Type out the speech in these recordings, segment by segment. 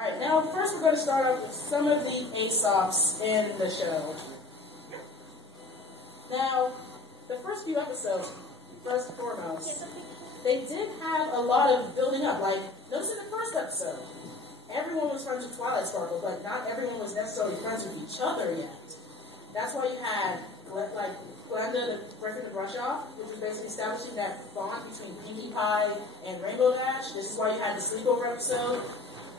Alright, now first we're going to start off with some of the Aesops in the show. Now, the first few episodes, first and foremost, they did have a lot of building up. Like, notice in the first episode, everyone was friends with Twilight Sparkle, but not everyone was necessarily friends with each other yet. That's why you had, like, Glenda the Griffin the Brush Off, which was basically establishing that bond between Pinkie Pie and Rainbow Dash. This is why you had the sleepover episode.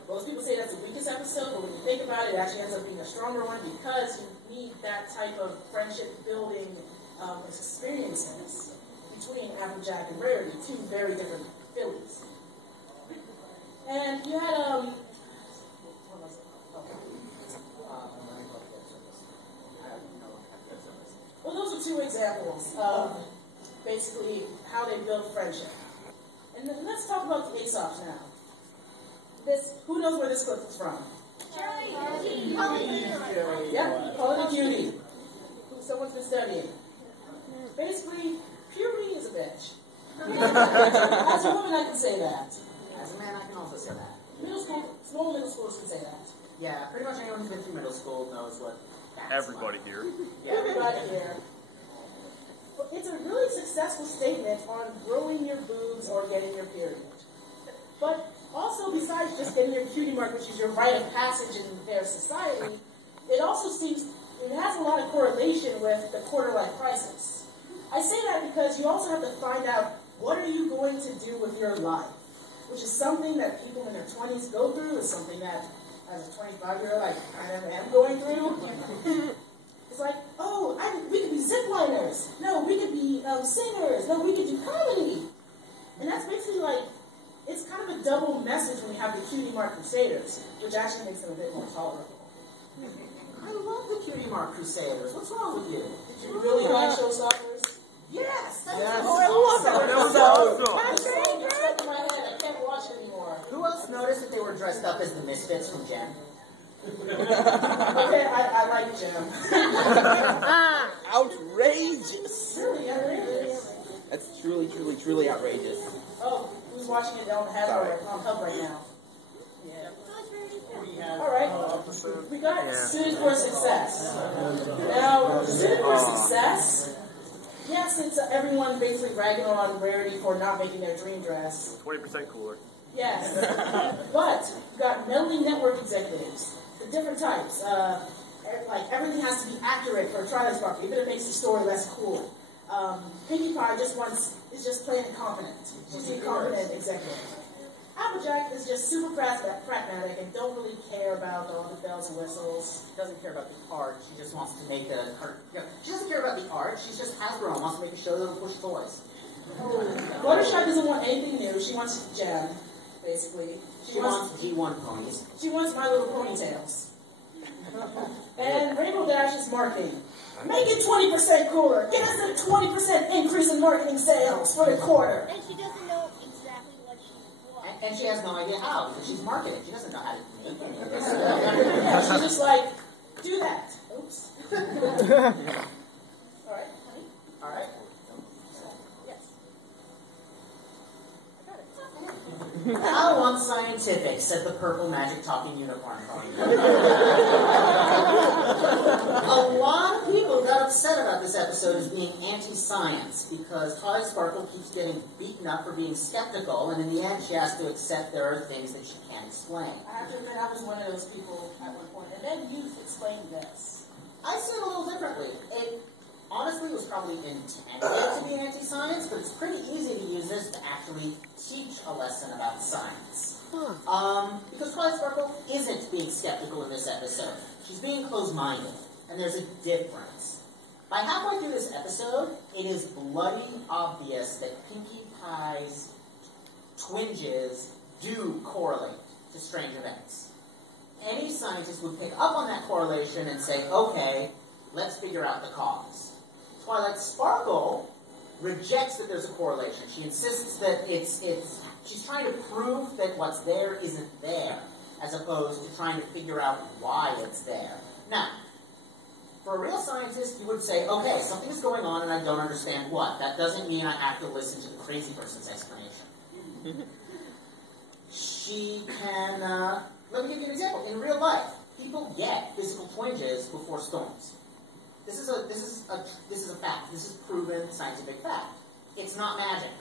Most people say that's the weakest episode, but when you think about it, it actually ends up being a stronger one because you need that type of friendship building experiences between Applejack and Rarity, two very different fillies. And you had, what was it? Okay. Well, those are two examples of basically how they build friendship. And then let's talk about the Aesops now. Who knows where this clip is from? Yep, Call It a Cutie. Someone's been studying. Basically, puberty is a bitch. As a woman, I can say that. As a man, I can also say that. Small middle schoolers can say that. Yeah, pretty much anyone who's been through middle school knows what that's Everybody like. here. Yeah. Everybody here. But it's a really successful statement on growing your boobs or getting your period. But also, besides just getting your cutie mark, which is your rite of passage in their society, it also has a lot of correlation with the quarter-life crisis. I say that because you also have to find out what are you going to do with your life, which is something that people in their 20s go through. It's something that, as a 25-year-old, I kind of am going through. It's like, oh, we could be zipliners. No, we could be singers. No, we could do comedy. And that's basically like, it's kind of a double message when you have the Cutie Mark Crusaders, which actually makes them a bit more tolerable. I love the Cutie Mark Crusaders. What's wrong with you? Did you really like Showstoppers? Yes! Yes. Oh, I love That it! was awesome. It's stuck in my head. I can't watch it anymore. Who else noticed that they were dressed up as the Misfits from Jen? Okay, I like Jim. Outrageous! Really outrageous. That's truly, truly, truly outrageous. Oh, who's watching it on Hub right now? Yeah. Alright. We got Student for Success. Now, Student for Success, yes, it's everyone basically ragging on Rarity for not making their dream dress. 20% cooler. Yes. But you got meddling network executives, the different types. Like everything has to be accurate for a Twilight Sparkle, even if it makes the story less cool. Pinkie Pie is just plain incompetent. She's an incompetent executive. Applejack is just super pragmatic and don't really care about all the bells and whistles. She doesn't care about the art. She just wants to make a... she doesn't care about the art. She's just Hasbro and wants to make a show that'll push toys. Fluttershy doesn't want anything new. She wants Gem, basically. She wants G1 ponies. She wants My Little Ponytails. And Rainbow Dash is marketing. Make it 20% cooler. Get us a 20% increase in marketing sales for the quarter. And she doesn't know exactly what she wants. And she has no idea how, because she's marketing. She doesn't know how to make any of this. Yeah, she's just like, do that. Oops. Alright, honey. Alright. Yes. I got it. I want scientific, said the purple magic talking unicorn pony. A lot of people got upset about this episode as being anti-science because Twilight Sparkle keeps getting beaten up for being skeptical, and in the end she has to accept there are things that she can't explain. I have to admit, I was one of those people at one point. And then you explained this. I see it a little differently. It honestly was probably intended to be anti-science, but it's pretty easy to use this to actually teach a lesson about science. Because Twilight Sparkle isn't being skeptical in this episode. She's being closed-minded, and there's a difference. By halfway through this episode, it is bloody obvious that Pinkie Pie's twinges do correlate to strange events. Any scientist would pick up on that correlation and say, okay, let's figure out the cause. Twilight Sparkle rejects that there's a correlation. She insists that she's trying to prove that what's there isn't there, as opposed to trying to figure out why it's there. Now, for a real scientist, you would say, okay, something is going on and I don't understand what. That doesn't mean I have to listen to the crazy person's explanation. she can, let me give you an example. In real life, people get physical twinges before storms. This is a fact. This is proven scientific fact. It's not magic.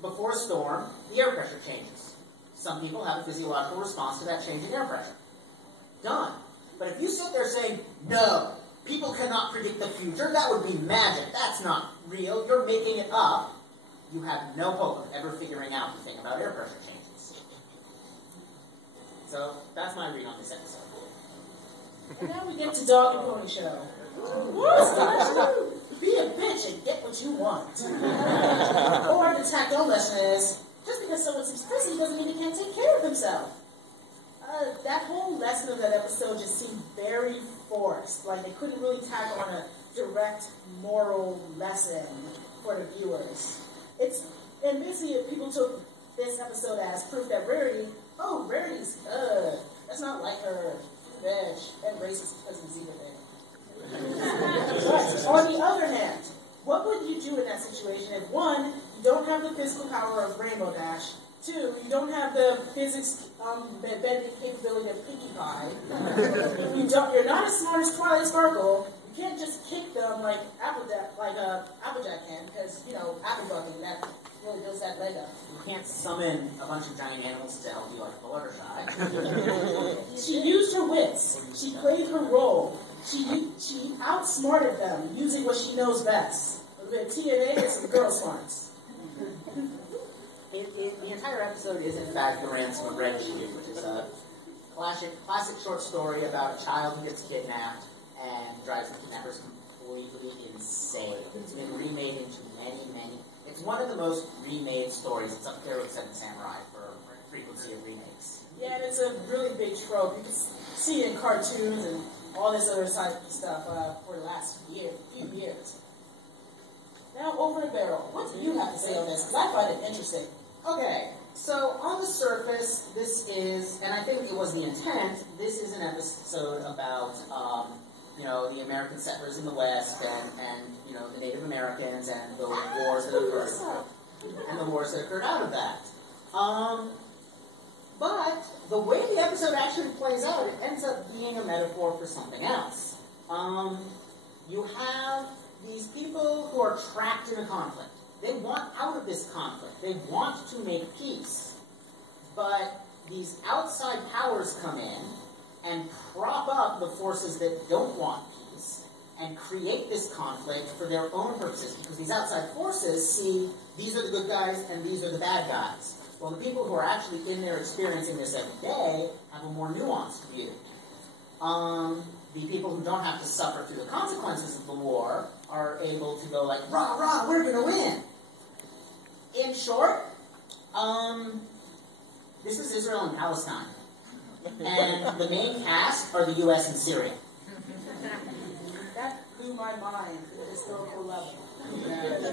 Before a storm, the air pressure changes. Some people have a physiological response to that change in air pressure. Done. But if you sit there saying, no, people cannot predict the future, that would be magic. That's not real. You're making it up. You have no hope of ever figuring out the thing about air pressure changes. So that's my read on this episode. And now we get to Dog and Pony Show. Be a bitch and get what you want. Or the tacked-on lesson is, just because someone seems prissy doesn't mean he can't take care of himself. That whole lesson of that episode just seemed very forced. Like they couldn't really tack on a direct moral lesson for the viewers. And basically people took this episode as proof that Rarity's, that's not like her, bitch, and racist because of the Zebra thing. But on the other hand, what would you do in that situation if, one, you don't have the physical power of Rainbow Dash, two, you don't have the physics bending capability of Pinkie Pie, you're not as smart as Twilight Sparkle, you can't just kick them like Applejack can, because, Applebucking, that really builds that leg up. You can't summon a bunch of giant animals to help you like Fluttershy. She used her wits. She played her role. She outsmarted them using what she knows best. A bit of TNA and some girl smarts. The entire episode is, in fact, The Ransom of Red Shoe, which is a classic short story about a child who gets kidnapped and drives the kidnappers completely insane. It's been remade into many. It's one of the most remade stories. It's up there with Seven Samurai for frequency of remakes. Yeah, and it's a really big trope. You can see it in cartoons and all this other type of stuff for the last few years. Now, over to Beryl. What do you have to say on this? Because I find it interesting. Okay, so on the surface, this is, and I think it was the intent, this is an episode about, the American settlers in the West and the Native Americans and the wars that occurred out of that. But the way the episode actually plays out, it ends up being a metaphor for something else. You have these people who are trapped in a conflict. They want out of this conflict. They want to make peace. But these outside powers come in and prop up the forces that don't want peace and create this conflict for their own purposes, because these outside forces see these are the good guys and these are the bad guys. Well, the people who are actually in there experiencing this every day have a more nuanced view. The people who don't have to suffer through the consequences of the war are able to go like, rah, rah, we're going to win. In short, this is Israel and Palestine. And the main cast are the U.S. and Syria. That blew my mind to the historical level. Yeah,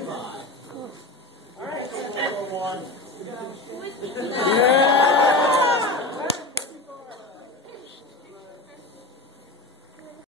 All right, Who is